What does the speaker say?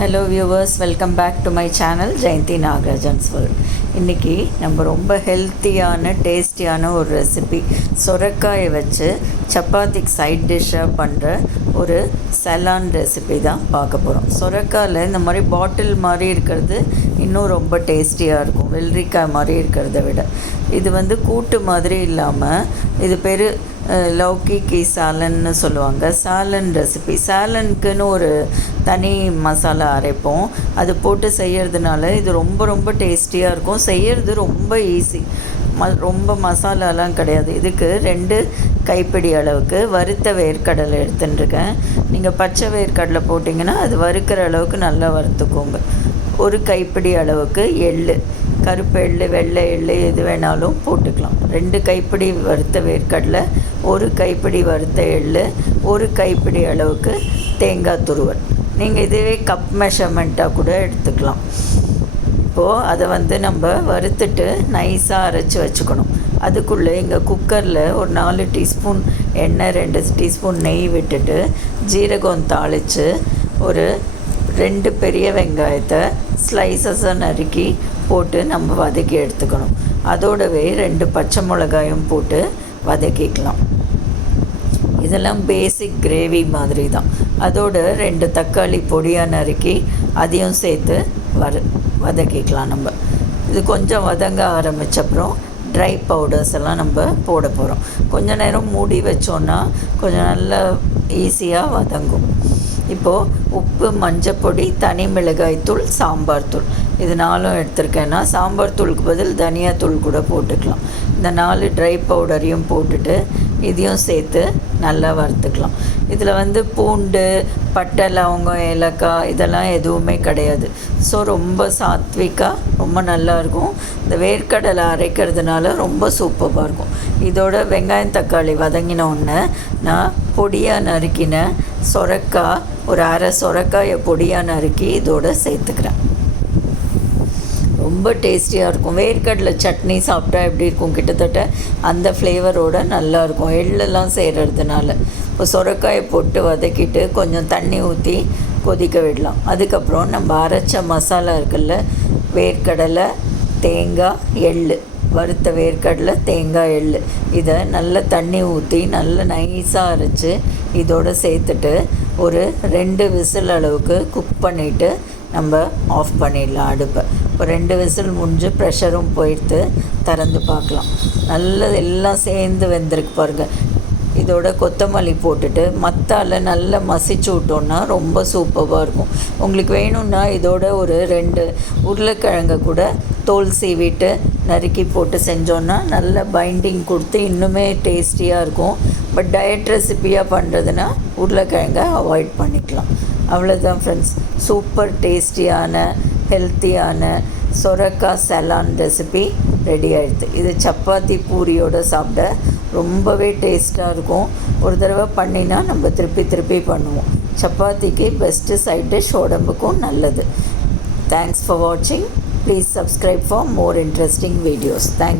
Hello viewers, welcome back to my channel Jayanthi Nagarajan's world. இன்றைக்கி நம்ம ரொம்ப ஹெல்த்தியான டேஸ்டியான ஒரு ரெசிபி சொரக்காயை வச்சு சப்பாத்திக்கு சைட் டிஷ்ஷாக பண்ணுற ஒரு சலான் ரெசிபி தான் பார்க்க போகிறோம். சொரக்காயில் இந்த மாதிரி பாட்டில் மாதிரி இருக்கிறது இன்னும் ரொம்ப டேஸ்டியாக இருக்கும், வெள்ளரிக்காய் மாதிரி இருக்கிறத விட. இது கூட்டு மாதிரி இல்லாமல் இது லௌகி சாலன்னு சொல்லுவாங்க. சாலன் ரெசிபி, சாலனுக்குன்னு ஒரு தனி மசாலா அரைப்போம், அது போட்டு செய்கிறதுனால இது ரொம்ப ரொம்ப டேஸ்டியாக இருக்கும். செய்கிறது ரொம்ப ஈஸி, ரொம்ப மசாலாலாம் கிடையாது. இதுக்கு 2 கைப்பிடி அளவுக்கு வறுத்த வேர்க்கடலை எடுத்துட்டுருக்கேன். நீங்கள் பச்சை வேர்க்கடலை போட்டிங்கன்னா அது வறுக்கிற அளவுக்கு நல்லா வறுத்துக்கோங்க. 1 கைப்பிடி அளவுக்கு எள்ளு, கருப்பு எள்ளு, வெள்ளை எள்ளு எது வேணாலும் போட்டுக்கலாம். 2 கைப்பிடி வறுத்த வேர்க்கடலை, 1 கைப்பிடி வறுத்த எள்ளு, 1 கைப்பிடி அளவுக்கு தேங்காய் துருவல். நீங்கள் இதுவே கப் மெஷர்மெண்ட்டாக கூட எடுத்துக்கலாம். இப்போது அதை நம்ம வறுத்துட்டு நைஸாக அரைச்சி வச்சுக்கணும். அதுக்குள்ளே இங்கே குக்கரில் ஒரு 4 டீஸ்பூன் எண்ணெய், 2 டீஸ்பூன் நெய் விட்டுட்டு ஜீரகம் தாளித்து ஒரு 2 பெரிய வெங்காயத்தை ஸ்லைசஸாக நறுக்கி போட்டு நம்ம வதக்கி எடுத்துக்கணும். அதோடவே 2 பச்சை மிளகாயும் போட்டு வதக்கிக்கலாம். இதெல்லாம் பேசிக் கிரேவி மாதிரி தான். அதோடு 2 தக்காளி பொடியாக நறுக்கி அதையும் சேர்த்து வதக்கிக்கலாம். நம்ம இது கொஞ்சம் வதங்க ஆரம்பித்தப்புறம் ட்ரை பவுடர்ஸ் எல்லாம் நம்ம போட போகிறோம். கொஞ்சம் நேரம் மூடி வச்சோன்னா கொஞ்சம் நல்லா ஈஸியாக வதங்கும். இப்போது உப்பு, மஞ்சப்பொடி, தனி மிளகாய்த்தூள், சாம்பார் தூள், இது 4 எடுத்திருக்கேன்னா சாம்பார் தூளுக்கு பதில் தனியாத்தூள் கூட போட்டுக்கலாம். இந்த 4 ட்ரை பவுடரையும் போட்டுட்டு இதையும் சேர்த்து நல்லா வறுத்துக்கலாம். இதில் பூண்டு, பட்டை, லவங்கம், ஏலக்காய் இதெல்லாம் எதுவுமே கிடையாது. ஸோ ரொம்ப சாத்விக்காக ரொம்ப நல்லாயிருக்கும். இந்த வேர்க்கடலை அரைக்கிறதுனால ரொம்ப சூப்பராக இருக்கும். இதோட வெங்காயம் தக்காளி வதங்கின உடனே நான் பொடியாக நறுக்கின சொரக்காய், ஒரு அரை சொரக்காயை பொடியாக நறுக்கி இதோடு சேர்த்துக்கிறேன். ரொம்ப டேஸ்டியாக இருக்கும். வேர்க்கடலை சட்னி சாப்பிட்டா எப்படி இருக்கும், கிட்டத்தட்ட அந்த ஃப்ளேவரோடு நல்லாயிருக்கும் எள்ளெல்லாம் செய்கிறதுனால. இப்போ சொரக்காயை போட்டு வதக்கிட்டு கொஞ்சம் தண்ணி ஊற்றி கொதிக்க விடலாம். அதுக்கப்புறம் நம்ம அரைச்ச மசாலா இருக்குல்ல, வேர்க்கடலை, தேங்காய், எள்ளு, வறுத்த வேர்க்கடலை, தேங்காய், எள்ளு, இதை நல்ல தண்ணி ஊற்றி நல்ல நைஸாக அரைச்சி இதோடு சேர்த்துட்டு ஒரு 2 விசில் அளவுக்கு குக் பண்ணிவிட்டு நம்ம ஆஃப் பண்ணிடலாம் அடுப்பை. இப்போ 2 விசில் முடிஞ்சு ப்ரெஷரும் போயிட்டு திறந்து பார்க்கலாம். நல்லது எல்லாம் சேர்ந்து வெந்திருக்கு பாருங்கள். இதோட கொத்தமல்லி போட்டுட்டு மத்தால நல்லா மசிச்சு விட்டோன்னா ரொம்ப சூப்பராக இருக்கும். உங்களுக்கு வேணும்னா இதோட ஒரு 2 உருளைக்கிழங்கை கூட தோல் சீவிட்டு நறுக்கி போட்டு செஞ்சோன்னா நல்ல பைண்டிங் கொடுத்து இன்னுமே டேஸ்டியாக இருக்கும். பட் டயட் ரெசிப்பியாக பண்ணுறதுனா உருளைக்கிழங்கை அவாய்ட் பண்ணிக்கலாம். அவ்வளோதான் ஃப்ரெண்ட்ஸ், சூப்பர் டேஸ்டியான ஹெல்த்தியான சொரக்காய் சலான் ரெசிபி ரெடி ஆகிடுது. இது சப்பாத்தி பூரியோடு சாப்பிட ரொம்பவே டேஸ்ட்டாக இருக்கும். ஒரு தடவை பண்ணினா நம்ம திருப்பி பண்ணுவோம். சப்பாத்திக்கு பெஸ்ட்டு சைட் டிஷ், உடம்புக்கும் நல்லது. தேங்க்ஸ் ஃபார் வாட்சிங். Please subscribe for more interesting videos. Thanks.